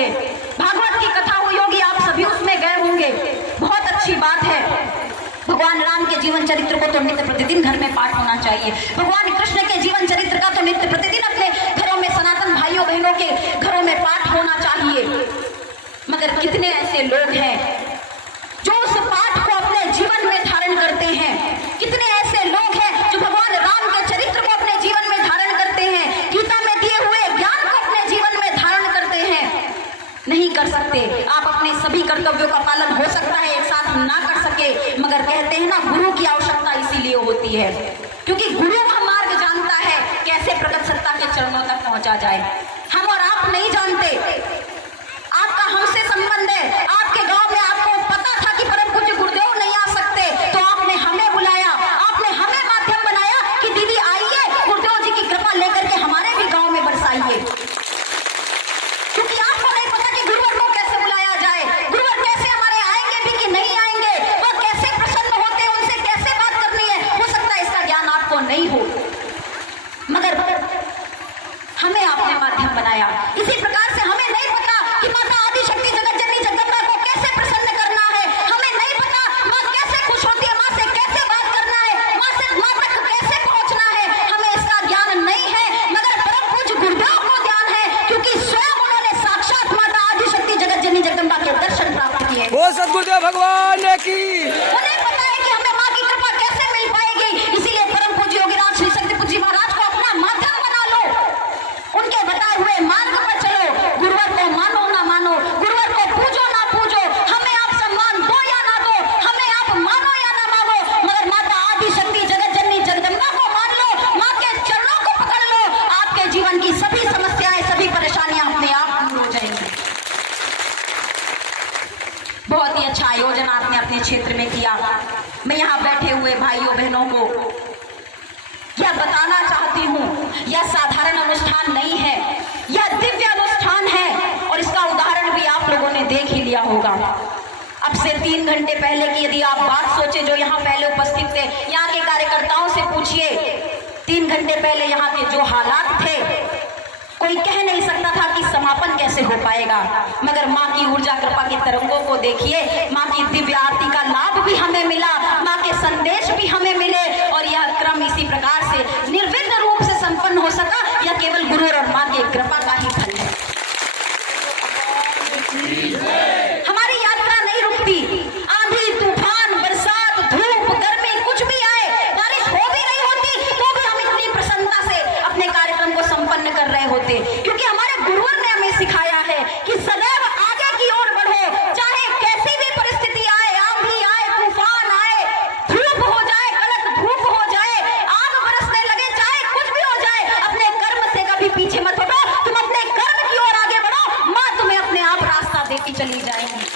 होंगे, भागवत की कथा हुई होगी, आप सभी उसमें गए होंगे। बहुत अच्छी बात है। भगवान राम के जीवन चरित्र को तो नित्य प्रतिदिन घर में पाठ होना चाहिए। भगवान कृष्ण के जीवन चरित्र का तो नित्य प्रतिदिन अपने घरों में सनातन भाइयों बहनों के घरों में पाठ होना चाहिए। मगर कितने ऐसे लोग हैं जो उस पाठ को अपने जीवन में धारण करते हैं? कितने ऐसे लोग हैं जो भगवान राम के चरित्र को अपने जीवन में धारण करते हैं, गीता में दिए हुए ज्ञान को अपने जीवन में धारण करते हैं? नहीं कर सकते। आप अपने सभी कर्तव्यों का पालन हो सकता है एक साथ ना कर सके, मगर कहते हैं ना, गुरु की आवश्यकता इसीलिए होती है क्योंकि गुरु वह मार्ग जानता है कैसे प्रगट सत्ता के चरणों तक पहुंचा जाए। हम और आप नहीं जानते। आपका हमसे संबंध है। आपके गांव में आपको पता था कि परम पूज्य गुरुदेव नहीं आ सकते, तो आपने हमें बुलाया, आपने हमें माध्यम बनाया कि दीदी आइए, गुरुदेव जी की कृपा लेकर के हमारे भी गांव में बरसाइए। क्योंकि आपको नहीं पता कि गुरुवर को कैसे बुलाया जाए, गुरुवर कैसे हमारे आएंगे भी कि नहीं आएंगे, वो कैसे प्रसन्न होते हैं, उनसे कैसे बात करनी है। हो सकता है इसका ज्ञान आपको नहीं हो, मगर हमें आपने माध्यम बनाया। इसी प्रकार से हमें नहीं पता कि माता आदिशक्ति जगत जननी जगदम्बा को कैसे प्रसन्न करना है, हमें नहीं पता माँ कैसे खुश होती है, माँ से कैसे बात करना है, माँ से माँ तक कैसे पहुंचना है, हमें इसका ज्ञान नहीं है। मगर परम पूज्य गुरुदेव को ज्ञान है क्योंकि स्वयं उन्होंने साक्षात माता आदिशक्ति जगत जननी जगदम्बा के दर्शन प्राप्त किए। वो सद्गुरुदेव भगवान की उन्हें पता है कि हमें माँ की कृपा कैसे मिल पाएगी। इसीलिए परम पूज्य योगीराज श्री शक्ति पूज्य महाराज को अपना माध्यम बना लो, उनके बताए हुए मार्ग पर चलो। गुरुवर को मानो ना मानो, गुरुवर को पूजो ना पूजो, हमें आप सम्मान दो या ना दो, हमें आप मानो या ना मानो, मगर माता आदिशक्ति जगत जननी जगदम्बा को मान लो, माँ के चरणों को पकड़ लो। आपके जीवन की सभी समस्याएं, सभी परेशानियां अपने आप दूर हो जाएंगी। बहुत ही अच्छा आयोजन आपने अपने क्षेत्र में किया। मैं यहाँ बैठे हुए भाइयों बहनों को यह बताना चाहती हूँ, यह साधारण अनुष्ठान नहीं है, यह दिव्य अनुष्ठान है। और इसका उदाहरण भी आप लोगों ने देख ही लिया होगा। अब से 3 घंटे पहले की यदि आप बात सोचे, जो यहाँ पहले उपस्थित थे, यहाँ के कार्यकर्ताओं से पूछिए, 3 घंटे पहले यहाँ के जो हालात थे, कोई कह नहीं सकता था कि समापन कैसे हो पाएगा। मगर माँ की ऊर्जा कृपा की तरंगों को देखिए, माँ की दिव्य आरती का लाभ भी हमें मिला, माँ के संदेश भी हमें मिले, और यह क्रम इसी प्रकार से निर्विघ्न रूप से संपन्न हो सका। यह केवल गुरु और माँ की कृपा का ही फल है। हमारी यात्रा नहीं रुकती, आंधी तूफान बरसात धूप गर्मी कुछ भी आए, बारिश हो भी नहीं होती, तो भी हम इतनी प्रसन्नता से अपने कार्यक्रम को संपन्न कर रहे होते, क्योंकि हमारे गुरुवर ने हमें सिखाया है कि सदैव आगे की ओर बढ़ो, चाहे कैसी भी परिस्थिति आए, आंधी आए, तूफान आए, धूप हो जाए, कड़क धूप हो जाए, आग बरसने लगे, चाहे कुछ भी हो जाए, अपने कर्म से कभी पीछे मत हटो। तुम अपने कर्म की ओर आगे बढ़ो, माँ तुम्हें अपने आप रास्ता देती चली जाएंगी।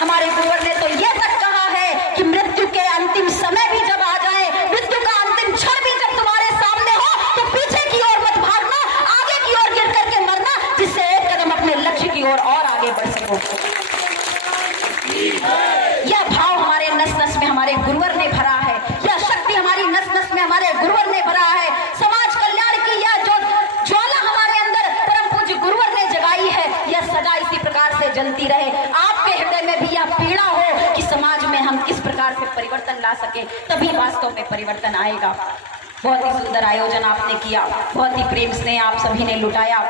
हमारे गुरुवर ने तो यह तक कहा है कि मृत्यु के अंतिम समय भी जब आ जाए, मृत्यु का अंतिम क्षण भी जब तुम्हारे सामने हो, तो पीछे की ओर मत भागना, आगे की ओर गिर करके मरना, जिससे एक कदम अपने लक्ष्य की ओर और आगे बढ़ सको। यह भाव हमारे नस नस में हमारे गुरुवर ने भरा है, यह शक्ति हमारी नस नस में हमारे गुरुवर ने भरा है। समाज कल्याण की यह जो ज्वाला हमारे अंदर परम पूज्य गुरुवर ने जगाई है, यह सदा इसी प्रकार से जलती रहे। आपके हृदय में भी यह पीड़ा हो कि समाज में हम किस प्रकार से परिवर्तन ला सके, तभी वास्तव में परिवर्तन आएगा। बहुत ही सुंदर आयोजन आपने किया, बहुत ही प्रेम स्नेह आप सभी ने लुटाया।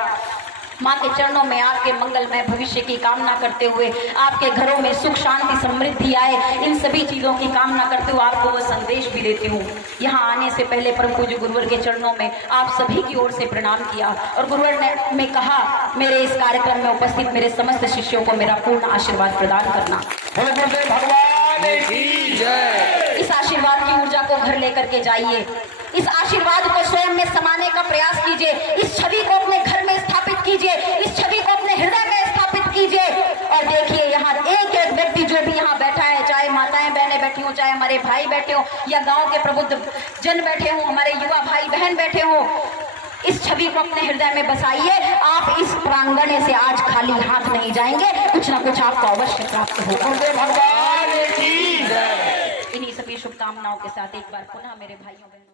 माँ के चरणों में आपके मंगलमय भविष्य की कामना करते हुए, आपके घरों में सुख शांति समृद्धि आए, इन सभी चीजों की कामना करते हुए आपको वो संदेश भी देती हूँ। यहाँ आने से पहले परम पूज्य गुरुवर के चरणों में आप सभी की ओर से प्रणाम किया, और गुरुवर ने कहा, मेरे इस कार्यक्रम में उपस्थित मेरे समस्त शिष्यों को मेरा पूर्ण आशीर्वाद प्रदान करना। इस आशीर्वाद की ऊर्जा को घर लेकर के जाइए, इस आशीर्वाद को स्वयं में समाने का प्रयास कीजिए, इस छवि को अपने घर में स्थापित कीजिए, इस छवि को अपने हृदय में स्थापित कीजिए। और देखिए, यहाँ एक एक व्यक्ति जो भी यहाँ बैठा है, चाहे माताएं बहनें बैठी हो, चाहे हमारे भाई बैठे हो, या गांव के प्रबुद्ध जन बैठे हो, हमारे युवा भाई बहन बैठे हो, इस छवि को अपने हृदय में बसाइए। आप इस प्रांगण से आज खाली हाथ नहीं जाएंगे, कुछ ना कुछ आपको अवश्य प्राप्त होगा। इन्हीं सभी शुभकामनाओं के साथ एक बार पुनः मेरे भाइयों बहनों